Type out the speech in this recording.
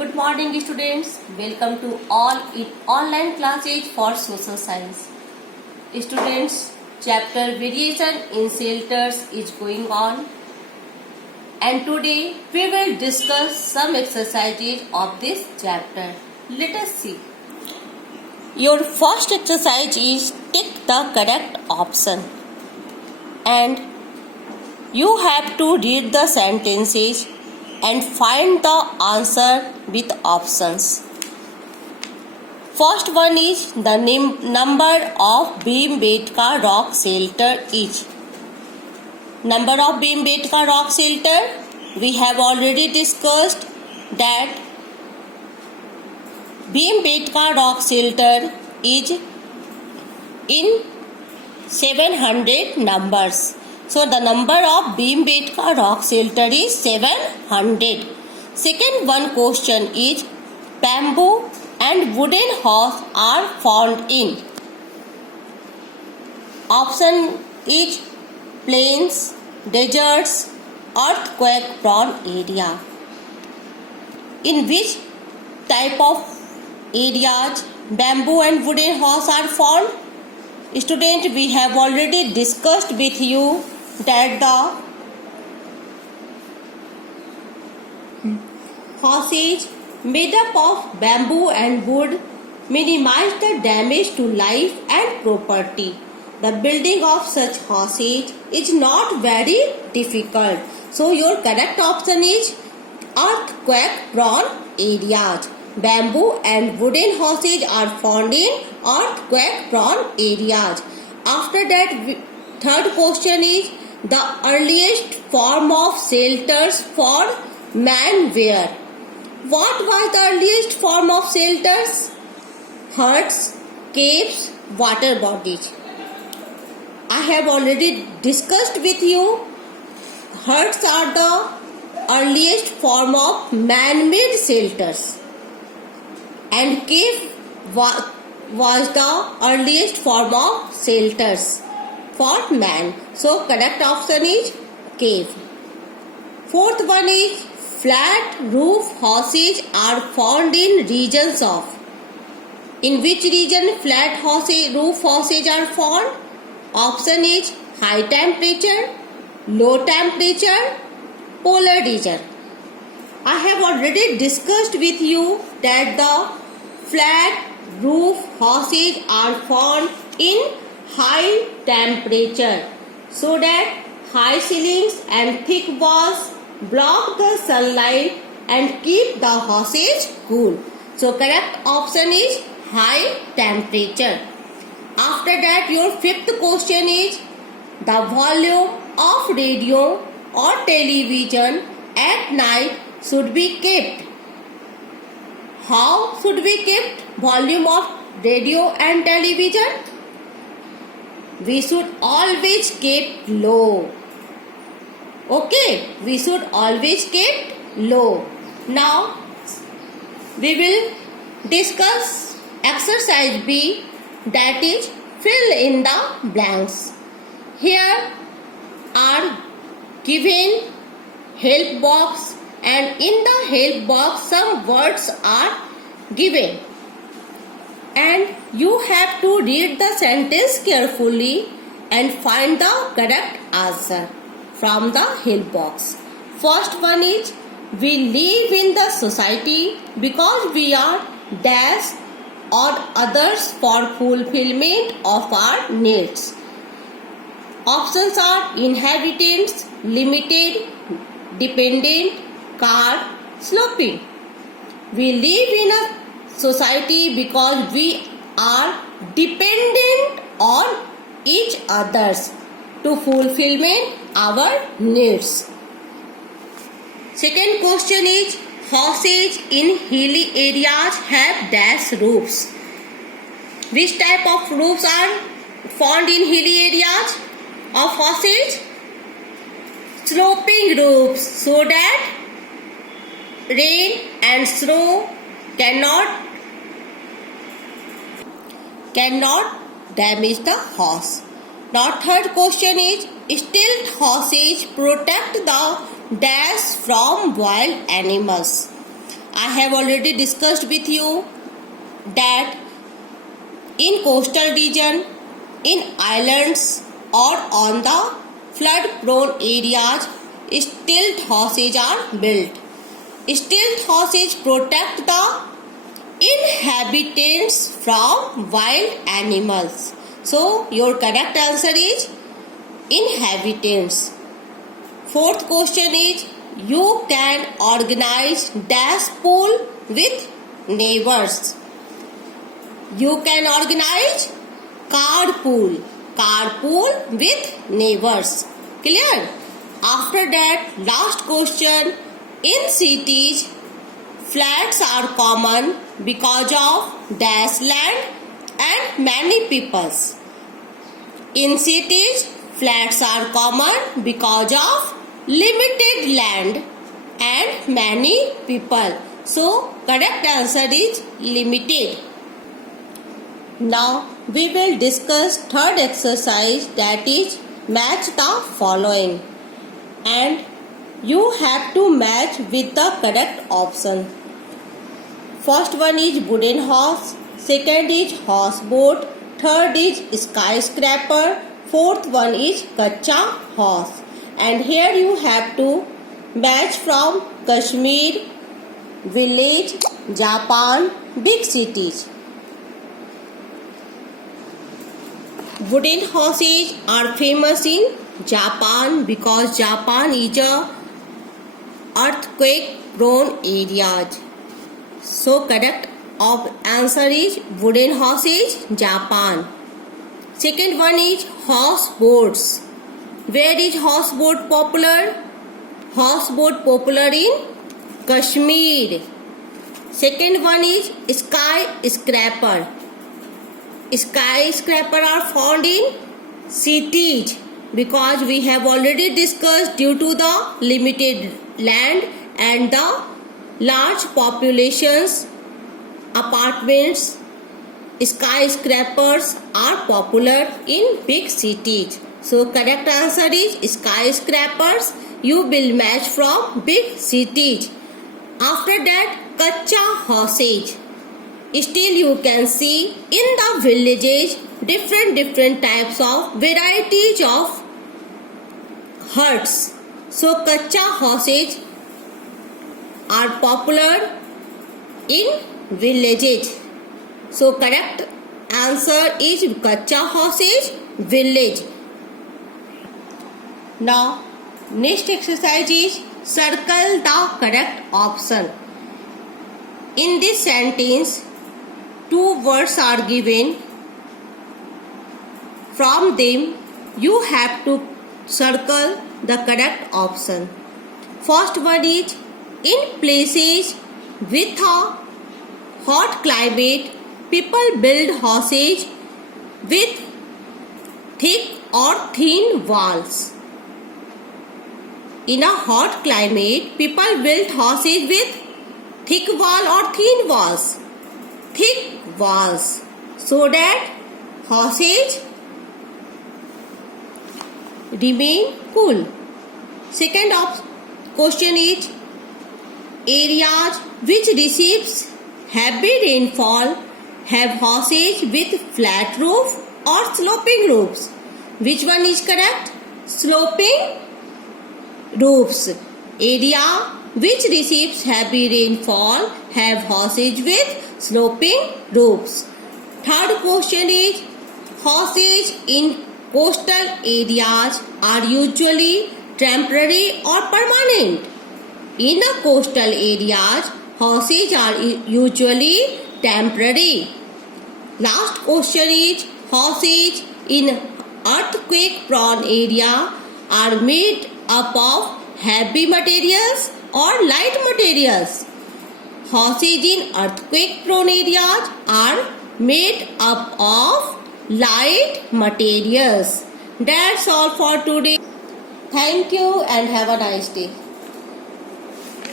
Good morning students. Welcome to all in online classes for social science. Students, chapter variation in shelters is going on, and today we will discuss some exercises of this chapter. Let us see. Your first exercise is tick the correct option, and you have to read the sentences and find the answer with options. First one is the number of Bhimbetka rock shelter is. Number of Bhimbetka rock shelter, we have already discussed that Bhimbetka rock shelter is in 700 numbers. So the number of Bhimbetka rock shelter is 700. Second one question is bamboo and wooden horse are found in. Option is plains, deserts, earthquake prone area. In which type of areas bamboo and wooden horse are found? Student, we have already discussed with you that the houses made up of bamboo and wood minimize the damage to life and property. The building of such houses is not very difficult. So your correct option is earthquake prone areas. Bamboo and wooden houses are found in earthquake prone areas. After that, third question is the earliest form of shelters for man were. What was the earliest form of shelters? Huts, caves, water bodies. I have already discussed with you. Huts are the earliest form of man-made shelters, and cave was the earliest form of shelters for man. So correct option is cave. Fourth one is flat roof houses are found in regions of. In which region flat roof houses are found? Option is high temperature, low temperature, polar region. I have already discussed with you that the flat roof houses are found in high temperature, so that high ceilings and thick walls block the sunlight and keep the houses cool. So correct option is high temperature. After that, your fifth question is the volume of radio or television at night should be kept. How should we keep volume of radio and television? We should always keep low. Okay, we should always keep low. Now, we will discuss exercise B, that is fill in the blanks. Here are given help box, and in the help box some words are given, and you have to read the sentence carefully and find the correct answer from the help box. First one is we live in the society because we are dash or others for fulfillment of our needs. Options are inhabitants, limited, dependent, car, sloping. We live in a society because we are dependent on each others to fulfillment our needs. Second question is houses in hilly areas have dash roofs. Which type of roofs are found in hilly areas of houses? Sloping roofs, so that rain and snow cannot damage the house. Now third question is stilt houses protect the dash from wild animals. I have already discussed with you that in coastal region, in islands or on the flood prone areas, stilt houses are built. Stilt houses protect the inhabitants from wild animals. So your correct answer is inhabitants. Fourth question is, you can organize dash pool with neighbors. You can organize carpool with neighbors. Clear? After that, last question, in cities, flats are common because of dash land and many peoples. In cities, flats are common because of limited land and many people. So, correct answer is limited. Now, we will discuss third exercise, that is match the following. And you have to match with the correct option. First one is wooden horse, second is houseboat, third is skyscraper, fourth one is kacha horse. And here you have to match from Kashmir, village, Japan, big cities. Wooden horses are famous in Japan because Japan is a earthquake prone areas. So correct answer is wooden horses, Japan. Second one is houseboats. Where is houseboat popular? Houseboat popular in Kashmir. Second one is skyscraper. Skyscraper are found in cities because we have already discussed due to the limited land and the large populations, apartments, skyscrapers are popular in big cities. So correct answer is skyscrapers. You will match from big cities. After that, kacha horses. Still you can see in the villages different types of varieties of huts. So kacha horses are popular in villages. So correct answer is kacha horses, village. Now next exercise is circle the correct option. In this sentence, two words are given. From them, you have to circle the correct option. First one is, in places with a hot climate, people build houses with thick or thin walls. In a hot climate, people build houses with thick wall or thin walls. Thick walls, so that houses remain cool. Second question is, areas which receives heavy rainfall have houses with flat roof or sloping roofs. Which one is correct? Sloping roofs. Area which receives heavy rainfall have houses with sloping roofs. Third question is, houses in coastal areas are usually temporary or permanent. In the coastal areas, houses are usually temporary. Last question is, houses in earthquake prone area are made up of heavy materials or light materials. Houses in earthquake prone areas are made up of light materials. That's all for today. Thank you and have a nice day.